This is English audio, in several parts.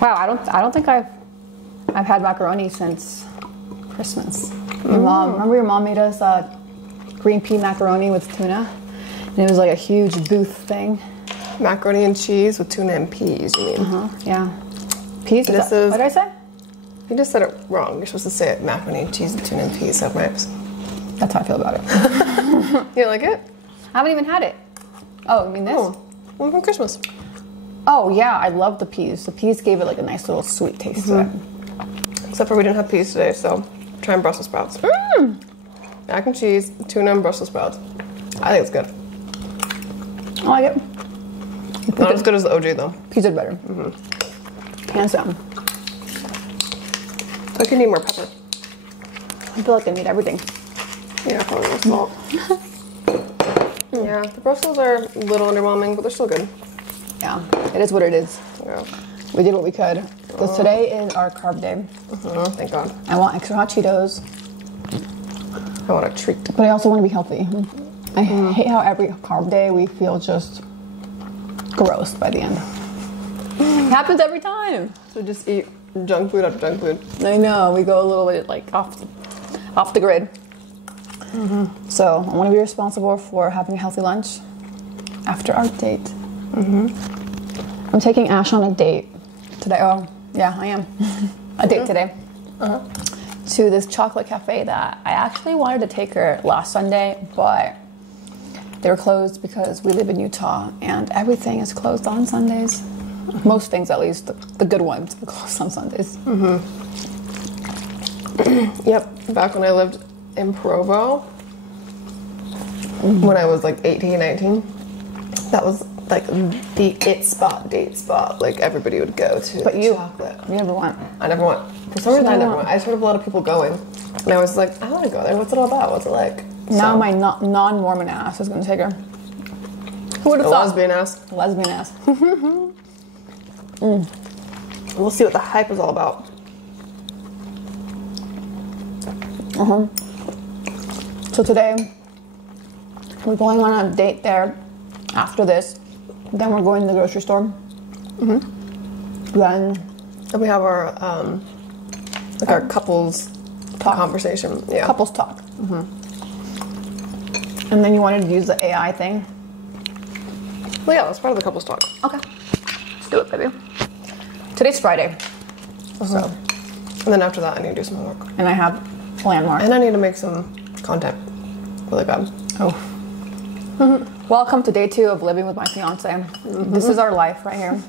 Wow, I don't think I've had macaroni since Christmas. Your mom, remember your mom made us green pea macaroni with tuna? And it was like a huge booth thing. Macaroni and cheese with tuna and peas, you mean? Yeah. Peas? What did I say? You just said it wrong. You're supposed to say it macaroni and cheese with tuna and peas, so right? That's how I feel about it. You like it? I haven't even had it. Oh, you mean this? Oh, one from Christmas. Oh, yeah, I love the peas. The peas gave it like a nice little sweet taste to it. Except for we didn't have peas today, so trying Brussels sprouts. Mac and cheese, tuna and Brussels sprouts. I think it's good. I like it. Not as good as the OG though. Peas are better. Hands down. I could need more pepper. I feel like I need everything. Yeah, probably more salt. Yeah, the Brussels are a little underwhelming, but they're still good. Yeah, it is what it is. Yeah. We did what we could. Because today is our carb day. Thank God. I want extra hot Cheetos. I want a treat. But I also want to be healthy. I hate how every carb day we feel just gross by the end. It happens every time. So just eat junk food after junk food. I know, we go a little bit like off the grid. So I want to be responsible for having a healthy lunch after our date. I'm taking Ash on a date today. Oh, yeah, I am. A date today. To this chocolate cafe that I actually wanted to take her last Sunday, but they were closed because we live in Utah and everything is closed on Sundays. Most things, at least, the good ones, are closed on Sundays. Yep, back when I lived in Provo, when I was like 18, 19, that was like the date spot. Like everybody would go to. But you chocolate. You never went. I never went. For some reason, I never went. I just heard of a lot of people going, and I was like, I want to go there. What's it all about? What's it like? Now my non-Mormon ass is going to take her. Who would have thought? Lesbian ass. Lesbian ass. We'll see what the hype is all about. So today, we're going on a date there after this. Then we're going to the grocery store. Then And we have our our couples conversation. Yeah. couples talk. And then you wanted to use the AI thing. Well, yeah, that's part of the couples talk. Okay. Let's do it, baby. Today's Friday. So, And then after that, I need to do some homework. and I have landmark. And I need to make some content. Really bad. Oh. Welcome to day 2 of living with my fiance. This is our life right here.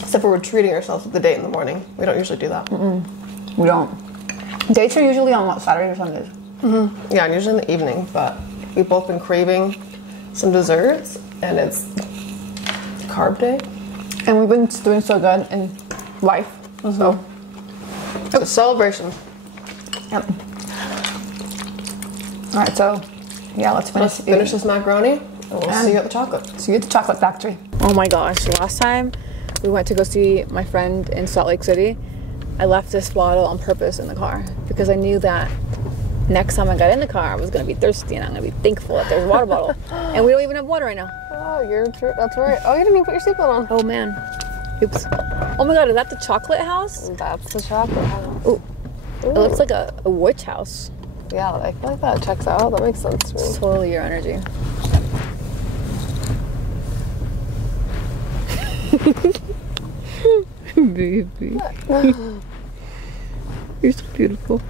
Except for we're treating ourselves with the date in the morning. We don't usually do that. We don't. Dates are usually on what, Saturdays or Sundays? Yeah, and usually in the evening, but we've both been craving some desserts, and it's carb day. And we've been doing so good in life. So, It's a celebration. yep. All right, so yeah, let's Let's finish this macaroni, and we'll see you at the chocolate. See you at the chocolate factory. Oh my gosh, last time we went to go see my friend in Salt Lake City, I left this bottle on purpose in the car because I knew that next time I got in the car I was going to be thirsty and I'm going to be thankful that there's a water bottle. And we don't even have water right now. Oh, that's right. Oh, you didn't even put your seatbelt on. Oh man. Oops. Oh my god, is that the chocolate house? That's the chocolate house. Ooh. It looks like a witch house. Yeah, I feel like that checks out. That makes sense to me. It's totally your energy. Baby. You're so beautiful.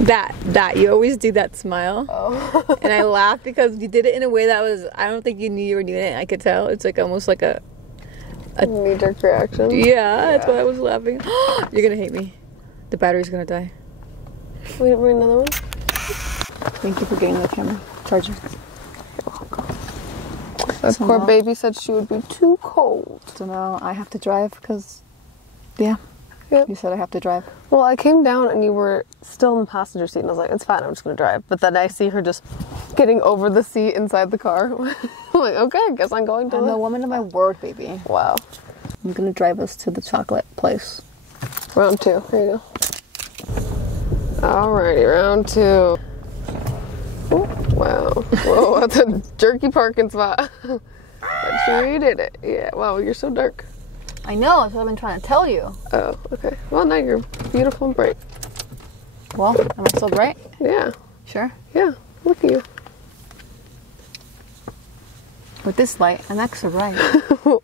That you always do that smile. Oh. And I laugh because you did it in a way that was, I don't think you knew you were doing it. I could tell. It's like almost like a knee-jerk reaction. yeah, that's why I was laughing. You're gonna hate me. The battery's gonna die. Wait, another one? Thank you for getting the camera charger. That poor baby said she would be too cold. So now I have to drive because, yeah, Yep. you said I have to drive. Well, I came down and you were still in the passenger seat, and I was like, it's fine, I'm just going to drive. But then I see her just getting over the seat inside the car. I'm like, okay, I guess I'm going to I'm a woman of my word, baby. Wow. I'm going to drive us to the chocolate place. Round 2. Here you go. Alrighty, round 2. Ooh, wow. Whoa, that's a jerky parking spot. But you did it. Yeah, wow, you're so dark. I know, that's what I've been trying to tell you. Oh, okay. Well, now you're beautiful and bright. Well, am I still bright? Yeah. Sure. Yeah, look at you. With this light, I'm extra bright.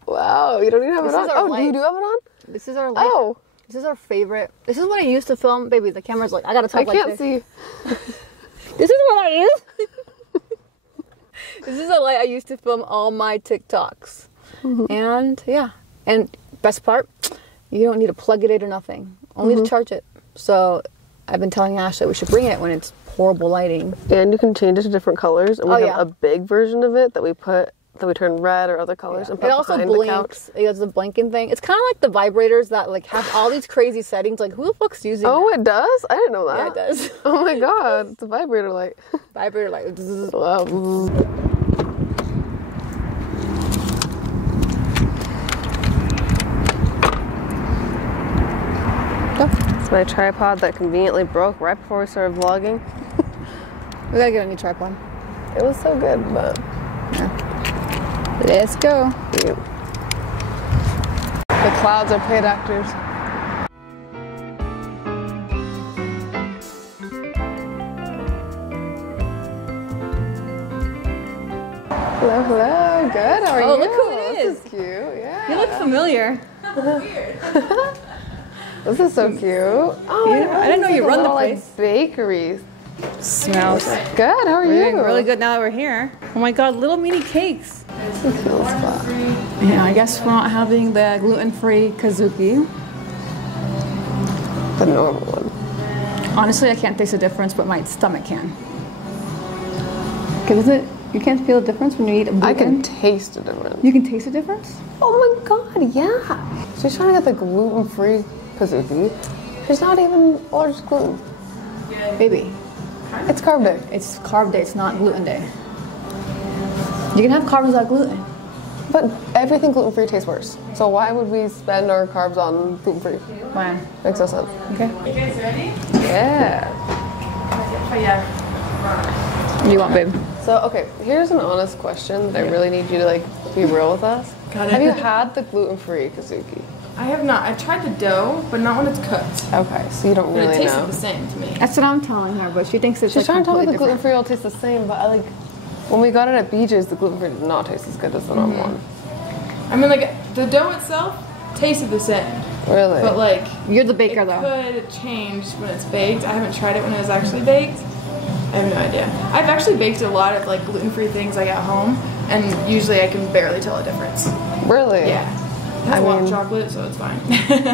Wow, you don't even have it on? Oh, you do have it on? This is our light. Oh. This is our favorite. This is what I used to film. Baby, the camera's like, I gotta talk like this. I can't see. This is what I use. This is a light I used to film all my TikToks. And yeah. And best part, you don't need to plug it in or nothing. Only to charge it. So I've been telling Ash that we should bring it when it's horrible lighting. And you can change it to different colors. And we have a big version of it that we turn red or other colors and put behind the couch. It has a blinking thing. It's kind of like the vibrators that like have all these crazy settings. Like, who the fuck's using that? It does? I didn't know that. Yeah, it does. Oh my god, it's a vibrator light. Vibrator light. Wow. It's my tripod that conveniently broke right before we started vlogging. We gotta get a new tripod. It was so good, but yeah. Let's go. Yep. The clouds are paid actors. Hello, hello. Good. How are you? Oh, look who it is. This is cute. Yeah. You look familiar. Weird. This is so cute. Oh, yeah, I didn't know you run the place. Like, bakery. Smells good. How are you? Doing really good now that we're here. Oh my god, little mini cakes. Yeah, I guess we're not having the gluten-free Kazuki. The normal one. Honestly, I can't taste the difference, but my stomach can. Cause you can't feel the difference when you eat gluten? I can taste the difference. You can taste the difference? Oh my god, yeah. She's trying to get the gluten-free Kazuki. She's not even allergic to gluten. Baby. It's carb day. It's carb day, it's not gluten day. You can have carbs without gluten. But everything gluten-free tastes worse. So why would we spend our carbs on gluten-free? Why? Makes no sense. Okay. You guys ready? Yeah. What do you want, babe? So, okay, here's an honest question that I really need you to, like, be real with us. Have you had the gluten-free Kazuki? I have not. I've tried the dough, but not when it's cooked. Okay, so you don't really know. It tasted the same to me. That's what I'm telling her, but she thinks it's She's trying to tell me the gluten-free will taste the same, but when we got it at BJ's, the gluten-free did not taste as good as the normal one. I mean, like, the dough itself tasted the same. Really? But, like... You're the baker, though. It could change when it's baked. I haven't tried it when it was actually baked. I have no idea. I've actually baked a lot of, like, gluten-free things, like, at home, and usually I can barely tell a difference. Really? Yeah. It has a lot of chocolate, so it's fine. Okay.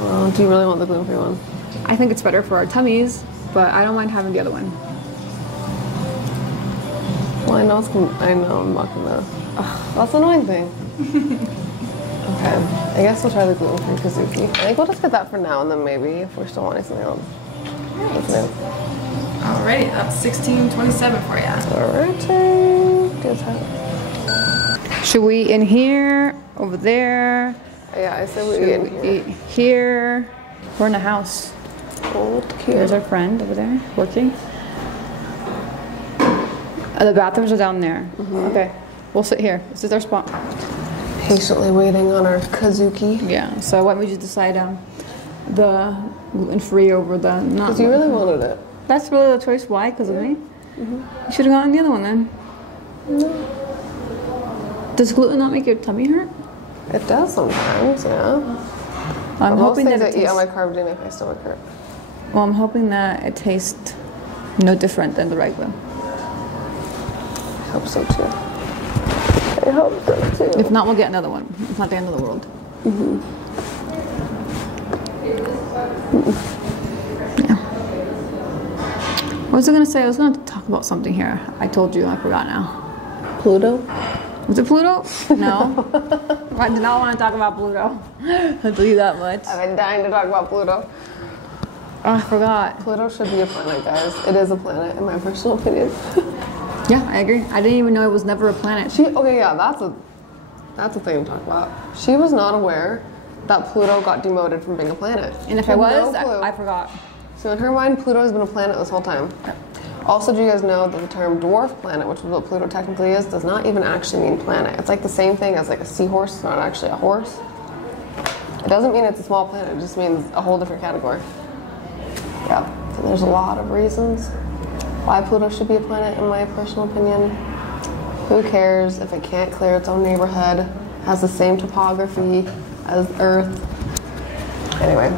Well, do you really want the gluten-free one? I think it's better for our tummies, but I don't mind having the other one. Well, I know I'm not gonna. That's an annoying thing. Okay. I guess we'll try the gluten-free Kazuki. I think we'll just get that for now, and then maybe if we're still wanting something else. Right. Alrighty, that's $16.27 for you. Alrighty. Good time. Should we eat in here? Over there? Yeah, I said we eat here. We're in a house. Old cute. There's our friend over there working. The bathrooms are down there. Okay, we'll sit here. This is our spot. Patiently waiting on our Kazuki. Yeah. So what made you decide the gluten-free over the not? Because you really wanted it. That's really the choice. Why? Because of me? You should have gotten the other one then. No. Does gluten not make your tummy hurt? It does sometimes, yeah. I'm hoping that I eat on my carb day make my stomach hurt. Well, I'm hoping that it tastes no different than the regular. I hope so too. I hope so too. If not, we'll get another one. It's not the end of the world. Yeah. What was I going to say? I was going to talk about something here. I told you, I forgot now. Pluto? Was it Pluto? No. I did not want to talk about Pluto. I'll tell you that much. I've been dying to talk about Pluto. Oh, I forgot. Pluto should be a planet, guys. It is a planet, in my personal opinion. Yeah, I agree. I didn't even know it was never a planet. Okay, yeah, that's a thing to talk about. She was not aware that Pluto got demoted from being a planet. And if it was, I forgot. So in her mind, Pluto has been a planet this whole time. Also, do you guys know that the term dwarf planet, which is what Pluto technically is, does not even actually mean planet. It's like the same thing as like a seahorse, it's not actually a horse. It doesn't mean it's a small planet, it just means a whole different category. Yeah, and there's a lot of reasons why Pluto should be a planet, in my personal opinion. Who cares if it can't clear its own neighborhood, has the same topography as Earth. Anyway,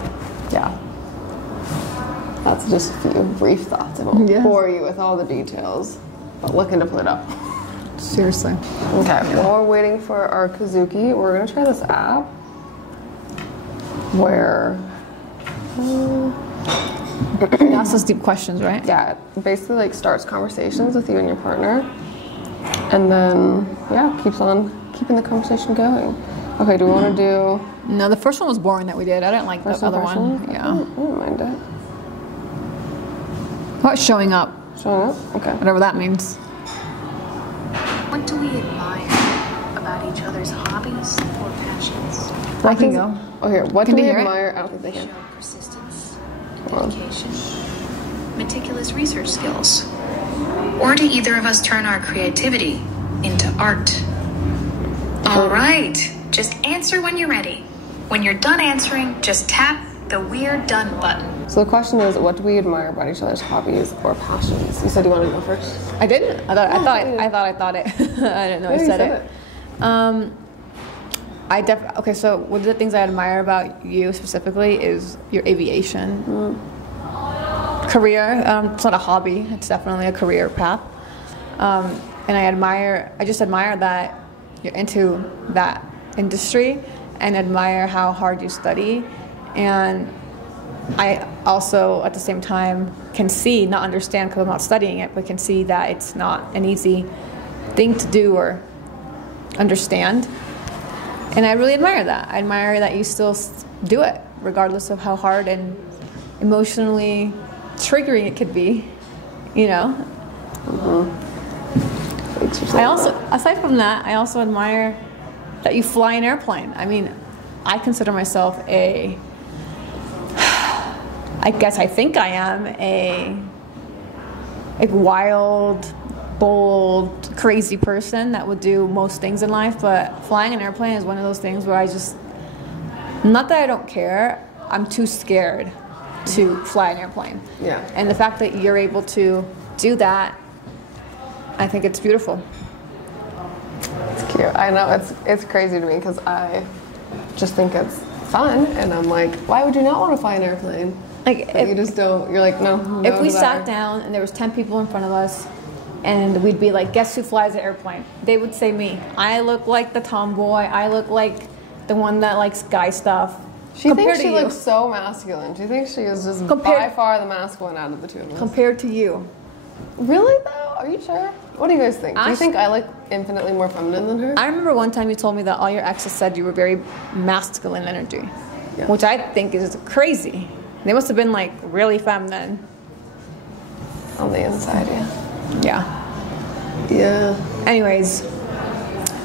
yeah. That's just a few brief thoughts. I won't bore you with all the details, but look into Pluto. Seriously. Okay, while we're waiting for our Kazuki, we're gonna try this app where It asks us deep questions, right? yeah, it basically like starts conversations with you and your partner, and then yeah, keeps on keeping the conversation going. Okay, do we want to do? No, the first one was boring that we did. I didn't like the other one. Yeah. I don't mind it. What, showing up? Showing up? Okay. Whatever that means. What do we admire about each other's hobbies or passions? I can go. Oh, here. What Can do they we hear it? admire? I don't think they Show can. persistence and dedication, meticulous research skills. Or do either of us turn our creativity into art? All right, just answer when you're ready. When you're done answering, just tap the we're done button. So the question is, what do we admire about each other's hobbies or passions? You said you wanted to go first. I didn't. I thought it. I didn't know I said it. Okay, so one of the things I admire about you specifically is your aviation career. It's not a hobby, it's definitely a career path. And I just admire that you're into that industry and admire how hard you study. And I also, at the same time, can see, not understand because I'm not studying it, but can see that it's not an easy thing to do or understand. And I really admire that. I admire that you still do it, regardless of how hard and emotionally triggering it could be, you know? I also, aside from that, I also admire that you fly an airplane. I mean, I consider myself I think I am a wild, bold, crazy person that would do most things in life, but flying an airplane is one of those things where not that I don't care, I'm too scared to fly an airplane. Yeah. And the fact that you're able to do that, I think it's beautiful. It's cute. I know, it's crazy to me because I just think it's fun, and I'm like, why would you not want to fly an airplane? Like, you just don't, you're like, no. If we sat down and there was 10 people in front of us and we'd be like, guess who flies an airplane? They would say me. I look like the tomboy. I look like the one that likes guy stuff. She thinks she looks so masculine. She thinks she is just by far the masculine out of the two of us. Compared to you. Really though? Are you sure? What do you guys think? Do you think I look infinitely more feminine than her? I remember one time you told me that all your exes said you were very masculine energy, which I think is crazy. They must have been like really feminine. On the inside, yeah. Yeah. Anyways,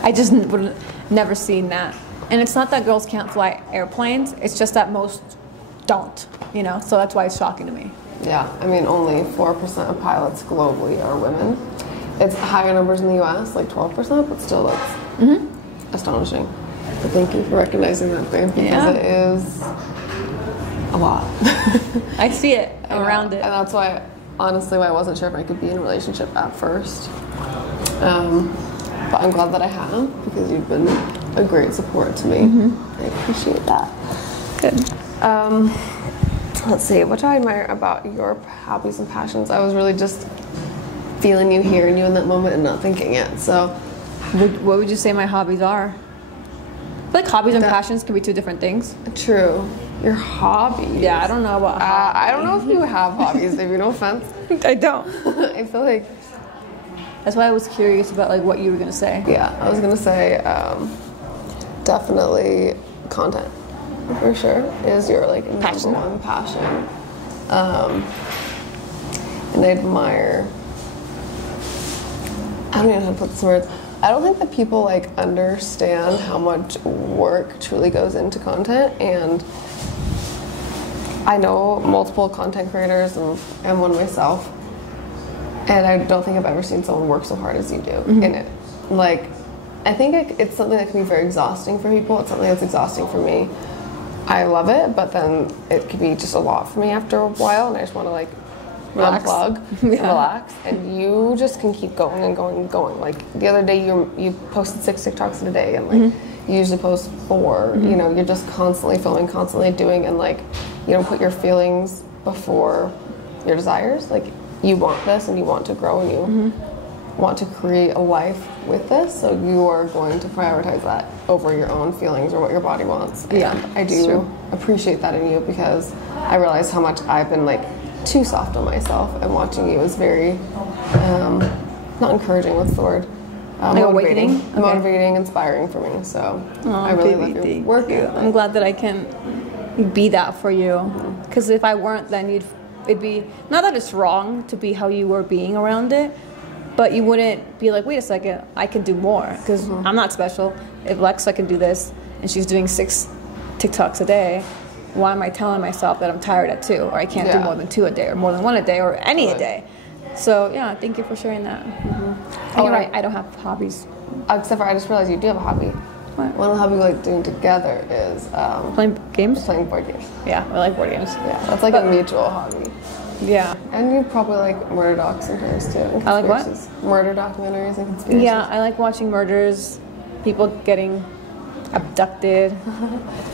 I just would have never seen that. And it's not that girls can't fly airplanes, it's just that most don't, you know? So that's why it's shocking to me. Yeah, I mean, only 4% of pilots globally are women. It's higher numbers in the US, like 12%, but still that's astonishing. But thank you for recognizing that, babe, because it is a lot. I see it around it. And that's why, honestly, why I wasn't sure if I could be in a relationship at first. But I'm glad that I have, because you've been a great support to me. I appreciate that. Good. Let's see, what do I admire about your hobbies and passions? I was really just feeling you, hearing you in that moment and not thinking it, so. What would you say my hobbies are? I feel like hobbies and passions can be two different things. True. Your hobbies. Yeah, I don't know about hobbies. I don't know if you have hobbies, baby, no offense. I don't. I feel like. That's why I was curious about like what you were going to say. Yeah, I was going to say definitely content. For sure, is your like number one passion. And I admire, I don't even know how to put this in words. I don't think that people like understand how much work truly goes into content, and I know multiple content creators and one myself, And I don't think I've ever seen someone work so hard as you do in it. Like, I think it's something that can be very exhausting for people. It's something that's exhausting for me. I love it, but then it can be just a lot for me after a while, and I just want to like Relax. unplug, relax, and you just can keep going and going and going. Like the other day, you posted 6 TikToks in a day, and like you usually post 4. You know, you're just constantly filming, constantly doing, and like you don't put your feelings before your desires. Like you want this, and you want to grow, and you want to create a life with this, so you are going to prioritize that over your own feelings or what your body wants. Yeah, And I do appreciate that in you, because I realize how much I've been like too soft on myself, and watching you is very not encouraging, what's the word, motivating, Okay. motivating, inspiring for me. So I really love your work. I'm glad that I can be that for you, because if I weren't, then it'd be, not that it's wrong to be how you were being around it, but you wouldn't be like, wait a second, I can do more, because I'm not special. If Lexa can do this and she's doing 6 TikToks a day, why am I telling myself that I'm tired at 2, or I can't do more than 2 a day, or more than 1 a day, or any a day? So yeah, thank you for sharing that. And you're right, I don't have hobbies. Except for, I just realized you do have a hobby. What? One hobby we like doing together is Playing games? playing board games. Yeah, I like board games. Yeah, that's like a mutual hobby. Yeah. And you probably like murder docs sometimes too. And I like what? conspiracies. Murder documentaries and conspiracies. Yeah, I like watching murders, people getting abducted.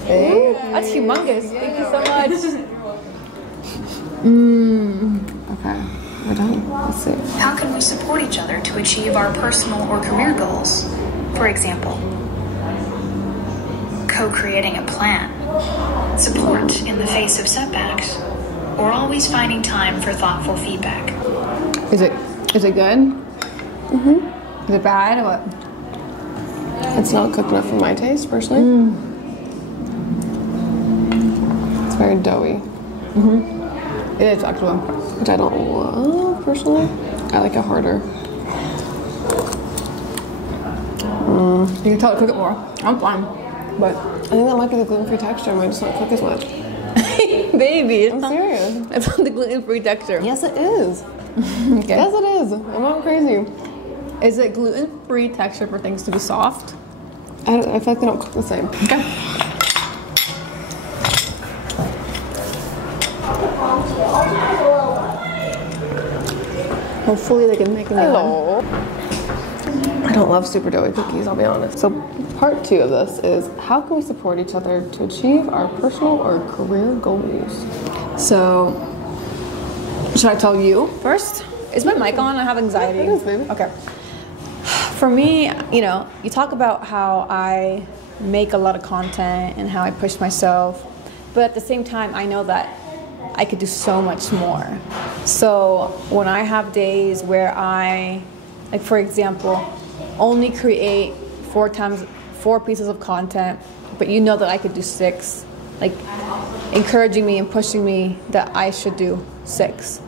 Hey. That's humongous. Thank you so much. Okay, we're done. Let's see. How can we support each other to achieve our personal or career goals? For example, co-creating a plan, support in the face of setbacks, or always finding time for thoughtful feedback. Is it good? Is it bad or what? It's not cooked enough for my taste, personally. It's very doughy, It is actually. which I don't love, personally. I like it harder. You can tell it cook it more. I'm fine. But I think that might be the gluten-free texture. It might just not cook as much. baby, I'm serious. it's not the gluten-free texture. Yes, it is. Okay. Yes, it is. I'm not crazy. Is it gluten-free texture for things to be soft? I feel like they don't cook the same. Okay. Hopefully they can make a new one. Hello. I don't love super doughy cookies, I'll be honest. So part 2 of this is how can we support each other to achieve our personal or career goals? So, should I tell you first? Is my mic on? I have anxiety. It is, baby. Okay. For me, you know, you talk about how I make a lot of content and how I push myself, but at the same time, I know that I could do so much more. So when I have days where I, like for example, only create 4 pieces of content, but you know that I could do 6, like encouraging me and pushing me that I should do 6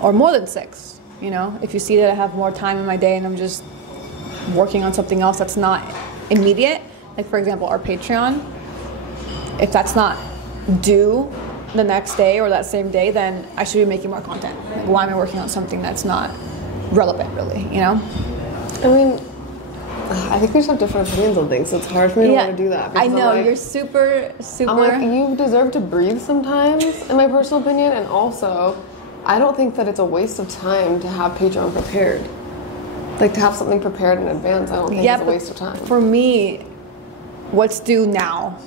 or more than 6. You know, if you see that I have more time in my day and I'm just working on something else that's not immediate, like for example our Patreon, if that's not due the next day or that same day, then I should be making more content. Like, why am I working on something that's not relevant, really, you know? I mean, I think we just have different opinions on things, so it's hard for me to want to do that. I because know, I'm like, you're super... I'm like, you deserve to breathe sometimes, in my personal opinion, and also, I don't think that it's a waste of time to have Patreon prepared. Like, to have something prepared in advance, I don't think it's a waste of time. For me, what's due now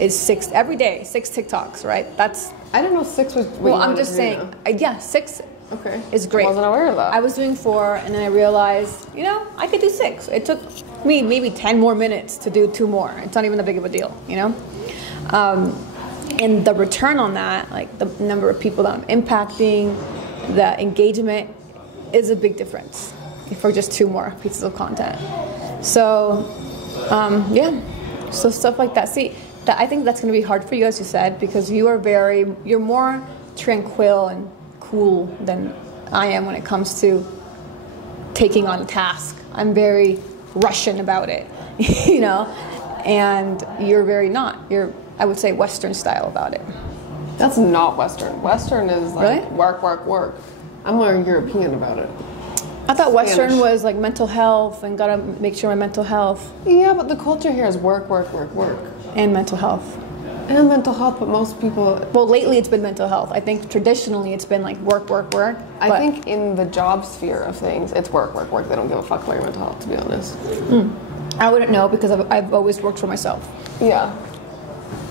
is 6 every day, 6 TikToks, right? That's... I didn't know 6 was... Well, I'm just saying, yeah, 6 okay. is great. I wasn't aware of that. I was doing 4, and then I realized, you know, I could do 6. It took me maybe 10 more minutes to do 2 more. It's not even that big of a deal, you know? And the return on that, like the number of people that I'm impacting, the engagement is a big difference for just 2 more pieces of content. So, yeah, so stuff like that. See, that I think that's going to be hard for you, as you said, because you're more tranquil and cool than I am when it comes to taking on a task. I'm very Russian about it, you know, and you're very not. You're, I would say, Western style about it. That's not Western. Western is like Really? work, work, work. I'm more European about it. I thought Western Spanish. was like mental health and gotta make sure my mental health Yeah, but the culture here is work, work, work, work. and mental health. And mental health, but most people... Well, lately it's been mental health. I think traditionally it's been like work, work, work. I think in the job sphere of things, it's work, work, work. They don't give a fuck about your mental health, to be honest. I wouldn't know because I've always worked for myself. Yeah.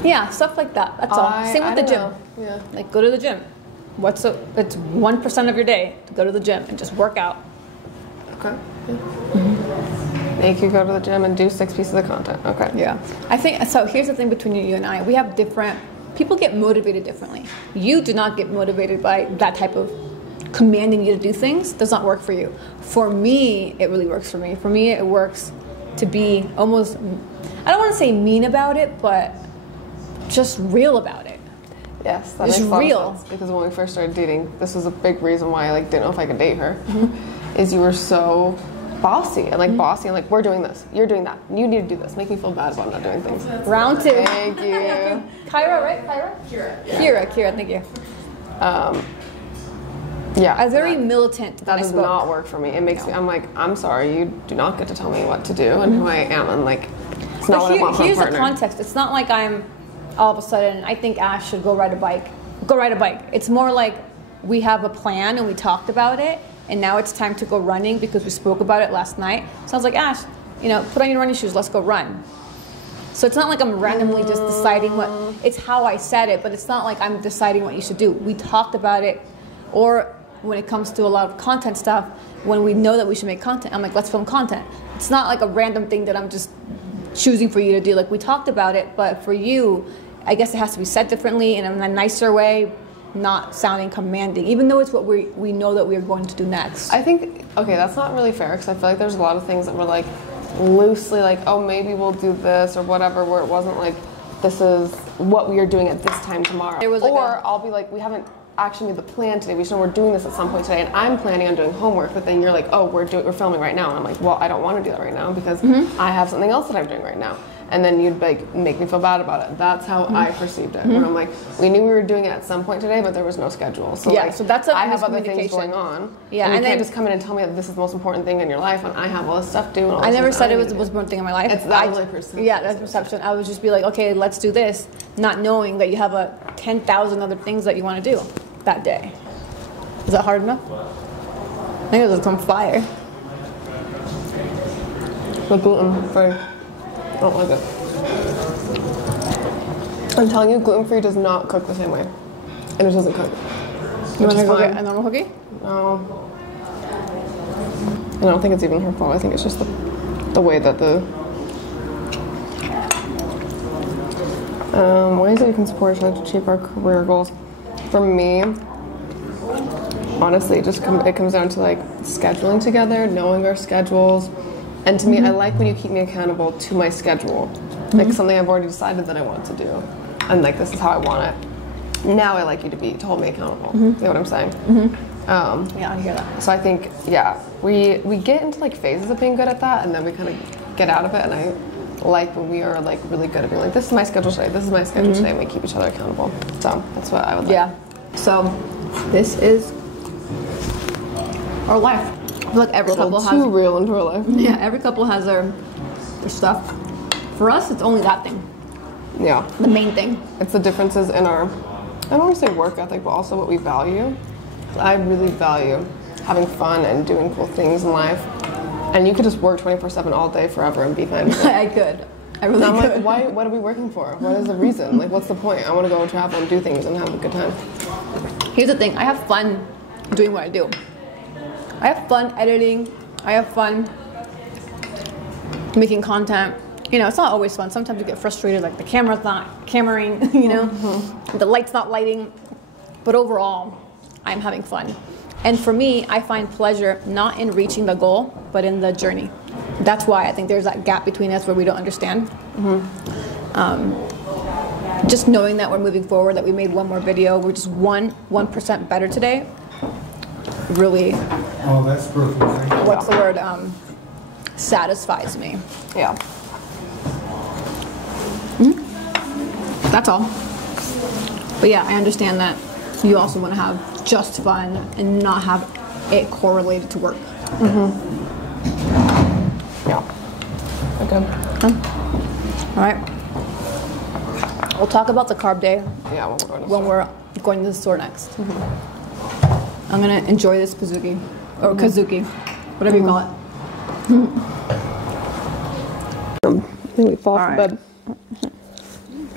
Yeah, stuff like that. That's all. Same with the don't gym. know. Yeah. Like go to the gym. It's 1% of your day to go to the gym and just work out. Okay. Yeah. Make you go to the gym and do 6 pieces of content. Okay. Yeah. I think so. Here's the thing between you and I. We have different. People get motivated differently. You do not get motivated by that type of commanding you to do things. Does not work for you. For me, it really works for me. For me, it works to be almost. I don't want to say mean about it, but just real about it. Yes, that It's makes a lot real. of sense. Because when we first started dating, this was a big reason why I like didn't know if I could date her. Is you were so bossy and like bossy and like we're doing this, you're doing that, you need to do this. Make me feel bad about not doing things. Round 2. Thank you. Kyra, right? Kyra. Kira, thank you. Yeah. I'm very militant when That I does spoke. not work for me. It makes me. I'm like, I'm sorry, you do not get to tell me what to do and who I am, and like, it's not what I want from a Here's the partner. context. It's not like I'm all of a sudden I think Ash should go ride a bike. Go ride a bike. It's more like we have a plan and we talked about it, and now it's time to go running because we spoke about it last night. So I was like, Ash, put on your running shoes. Let's go run. So it's not like I'm randomly just deciding what. It's how I said it, but it's not like I'm deciding what you should do. We talked about it, or when it comes to a lot of content stuff, when we know that we should make content, I'm like, let's film content. It's not like a random thing that I'm just choosing for you to do. Like we talked about it, but for you, I guess it has to be said differently in a nicer way, not sounding commanding, even though it's what we know that we're going to do next. I think that's not really fair because I feel like there's a lot of things that were like loosely like, oh, maybe we'll do this or whatever, where it wasn't like this is what we are doing at this time tomorrow. There was like I'll be like, we haven't actually made the plan today. We just know we're doing this at some point today, and I'm planning on doing homework. But then you're like, oh, we're filming right now, and I'm like, well, I don't want to do that right now because I have something else that I'm doing right now. And then you'd like make me feel bad about it. That's how I perceived it. When I'm like, we knew we were doing it at some point today, but there was no schedule. So Yeah, like, so that's a I have other things miscommunication. going on. Yeah, and you and can't then- just come in and tell me that this is the most important thing in your life when I have all this stuff to do. And all I this never things said I it need was to the do. most important thing in my life. It's that only perception. Yeah, that's perception. I would just be like, okay, let's do this, not knowing that you have 10,000 other things that you want to do that day. Is that hard enough? I think it was on fire. The gluten free. I don't like it. I'm telling you, gluten free does not cook the same way, and it doesn't cook. You want to go fine. get a normal cookie? No. And I don't think it's even her fault. I think it's just the way that the ways that we can support each other to achieve our career goals. For me, honestly, it comes down to like scheduling together, knowing our schedules, and to me, I like when you keep me accountable to my schedule, like something I've already decided that I want to do, and like this is how I want it. Now I like you to hold me accountable. You know what I'm saying? Yeah, I hear that. So I think, we get into like phases of being good at that, and then we kind of get out of it. And I like when we are like really good at being like, this is my schedule today, this is my schedule today, and we keep each other accountable. So that's what I would like. Yeah. So this is our life. I feel like every couple Too has. real into our life. Yeah, every couple has their stuff. For us, it's only that thing, Yeah. the main thing. It's the differences in our, I don't want to say work ethic, but also what we value. I really value having fun and doing cool things in life. And you could just work 24/7 all day forever and be fine with it. I could. I really And I'm could. like, what are we working for? What is the reason? Like, what's the point? I want to go travel and do things and have a good time. Here's the thing. I have fun doing what I do. I have fun editing. I have fun making content. It's not always fun. Sometimes you get frustrated, like the camera's not cameraing, the light's not lighting. But overall, I'm having fun. And for me, I find pleasure not in reaching the goal, but in the journey. That's why I think there's that gap between us where we don't understand. Just knowing that we're moving forward, that we made one more video, we're just 1% better today, really, Oh, that's perfect. Thank you. what's the word, satisfies me. Yeah. That's all. But yeah, I understand that you also want to have just fun and not have it correlated to work. Yeah. Okay. All right. We'll talk about the carb day Yeah, when we're going to the store next. I'm gonna enjoy this kazuki or kazuki, whatever you call it. I think we fall from bed.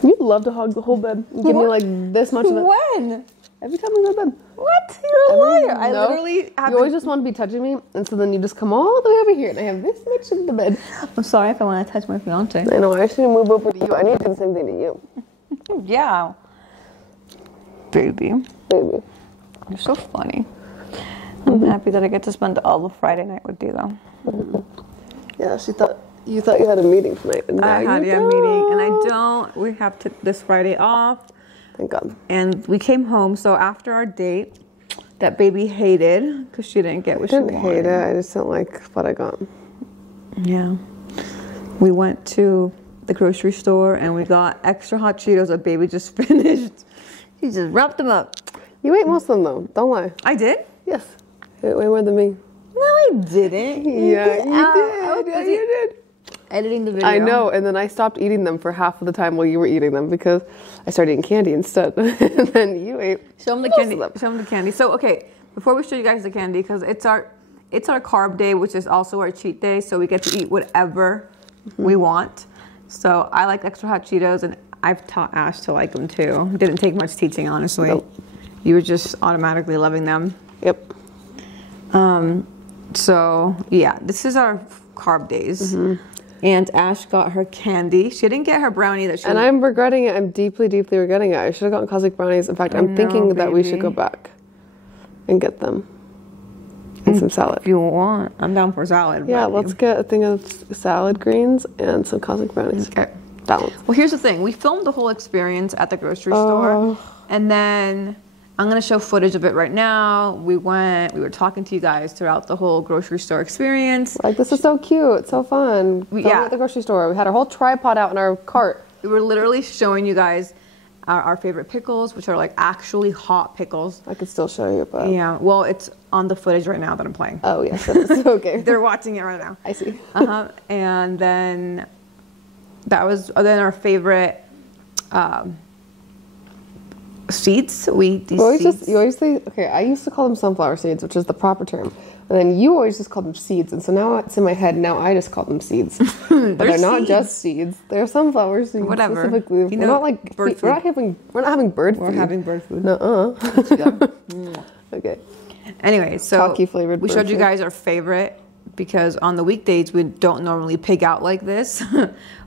You'd love to hug the whole bed and give me like this much of it. When? Every time we go to bed. What? You're a liar. I No. literally have. You always just want to be touching me, and so then you just come all the way over here, and I have this much of the bed. I'm sorry if I want to touch my fiance. I know, I should move over to you. I need to do the same thing to you. Yeah. Baby. Baby. You're so funny. I'm happy that I get to spend all the Friday night with you, though. Yeah, you thought you had a meeting tonight, but now I had you a don't. meeting, and I don't. We have this Friday off. Thank God. And we came home, so after our date, that baby hated because she didn't get what she wanted. I didn't hate it, I just didn't like what I got. Yeah. We went to the grocery store, and we got extra hot Cheetos that baby just finished. She just wrapped them up. You ate most of them, though. Don't lie. I did? Yes. You ate way more than me. No, I didn't. Yeah, you did. Yeah, you did. Editing the video. I know, and then I stopped eating them for half of the time while you were eating them because I started eating candy instead. And then you ate. Show them the candy. Show them the candy. So, okay, before we show you guys the candy, because it's our carb day, which is also our cheat day, so we get to eat whatever we want. So I like extra hot Cheetos, and I've taught Ash to like them too. It didn't take much teaching, honestly. Nope. You were just automatically loving them. Yep. So yeah, this is our carb days. And Ash got her candy. She didn't get her brownie that she. And I'm regretting it. I'm deeply, deeply regretting it. I should have gotten cosmic brownies. In fact, I'm thinking that we should go back and get them. And some salad. If you want, I'm down for salad. Yeah, let's get a thing of salad greens and some cosmic brownies. Okay. Balance. Well, here's the thing. We filmed the whole experience at the grocery store. And then I'm going to show footage of it right now. We were talking to you guys throughout the whole grocery store experience. Like, this is so cute. It's so fun. Yeah. At the grocery store. We had our whole tripod out in our cart. We were literally showing you guys our favorite pickles, which are like actually hot pickles. I could still show you, but... Yeah, well, it's on the footage right now that I'm playing. Oh, yes, it is. Okay. They're watching it right now. I see. And then then our favorite seeds. We eat these seeds. You always say, okay, I used to call them sunflower seeds, which is the proper term. And then you always just call them seeds. And so now it's in my head, now I just call them seeds. But they're not just seeds. They're sunflower seeds. Whatever. Specifically. You know, we're not like bird food. We're not having bird food. We're having bird food. Nuh-uh. Okay. Anyway, so Chalky flavored we bird showed you food. guys our favorite because on the weekdays we don't normally pig out like this.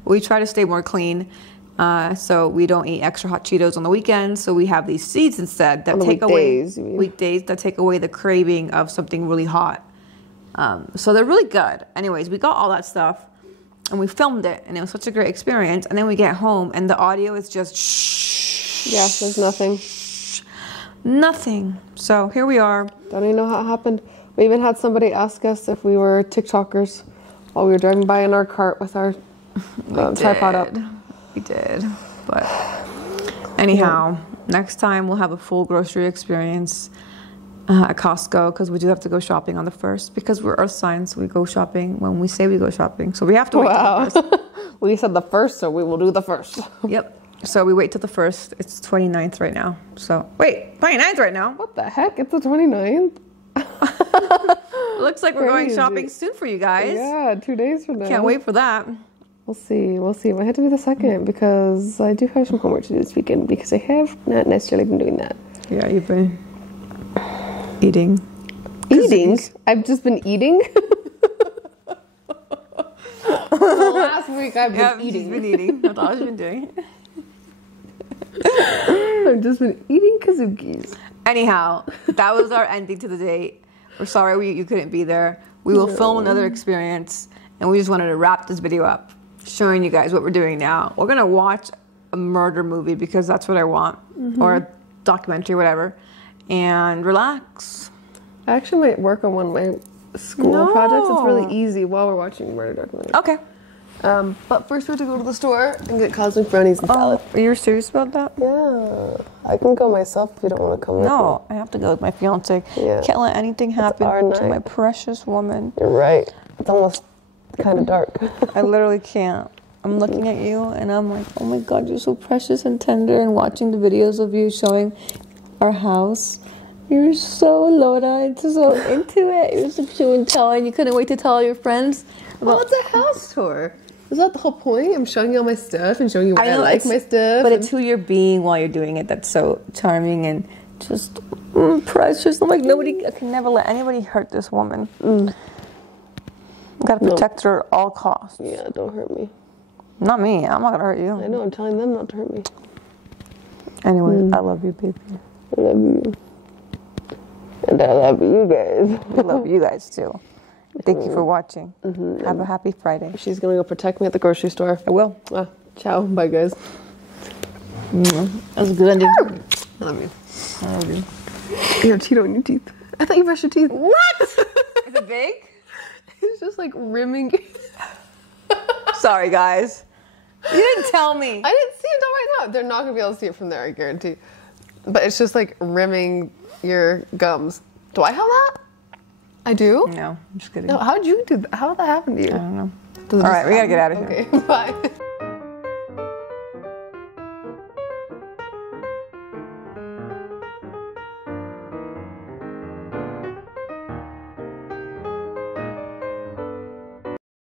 We try to stay more clean. So we don't eat extra hot Cheetos on the weekends. So we have these seeds instead that take weekdays, you mean? weekdays that take away the craving of something really hot. So they're really good. Anyways, we got all that stuff and we filmed it and it was such a great experience. And then we get home and the audio is just shh. Yeah, there's nothing. Nothing. So here we are. Don't even know how it happened. We even had somebody ask us if we were TikTokers while we were driving by in our cart with our tripod up. We did. But anyhow, next time we'll have a full grocery experience at Costco because we do have to go shopping on the 1st because we're earth signs. So we go shopping when we say we go shopping. So we have to wait till the 1st. We said the 1st, so we will do the 1st. Yep. So we wait till the 1st. It's 29th right now. So wait, 29th right now? What the heck? It's the 29th? Looks like we're going shopping soon for you guys. Yeah, 2 days from now. Can't wait for that. We'll see. It might have to be the 2nd because I do have some homework to do this weekend because I have not necessarily been doing that. Yeah, you've been eating. Eating? I've just been eating? Last week I've been eating. She's been eating. That's all she's been doing. I've just been eating kazookies. Anyhow, that was our ending to the date. We're sorry you couldn't be there. We will film another experience, and we just wanted to wrap this video up, showing you guys what we're doing now. We're gonna watch a murder movie because that's what I want, or a documentary, whatever, and relax. I actually might work on one of my school projects. It's really easy while we're watching murder documentary. Okay. But first we have to go to the store and get cosmic brownies and salad. Are you serious about that? Yeah. I can go myself if you don't want to come with me. No, I have to go with my fiance. Yeah. Can't let anything happen our to my night. precious woman. You're right. It's almost kind of dark. I literally can't. I'm looking at you and I'm like, oh my God, you're so precious and tender. And watching the videos of you showing our house, you're so Loda and so into it. You're so show and tell, and you couldn't wait to tell all your friends. Well, it's a house tour. Is that the whole point? I'm showing you all my stuff and showing you why I like my stuff. But it's who you're being while you're doing it that's so charming and just precious. I'm like, I can never let anybody hurt this woman. I've got to protect her at all costs. Yeah, don't hurt me. Not me. I'm not going to hurt you. I know, I'm telling them not to hurt me. Anyway, I love you, baby. I love you. And I love you guys. I love you guys too. Thank you for watching. Have a happy Friday. She's going to go protect me at the grocery store. I will. Ciao. Bye, guys. That was a good ending. I love you. I love you. You have Cheeto in your teeth. I thought you brushed your teeth. What? Is it big? It's just like rimming. Sorry, guys. You didn't tell me. I didn't see it until right now. They're not going to be able to see it from there, I guarantee. But it's just like rimming your gums. Do I have that? I do? No, I'm just kidding. No, how'd you do that? How did that happen to you? I don't know. All right, we got to get out of here. Okay, bye.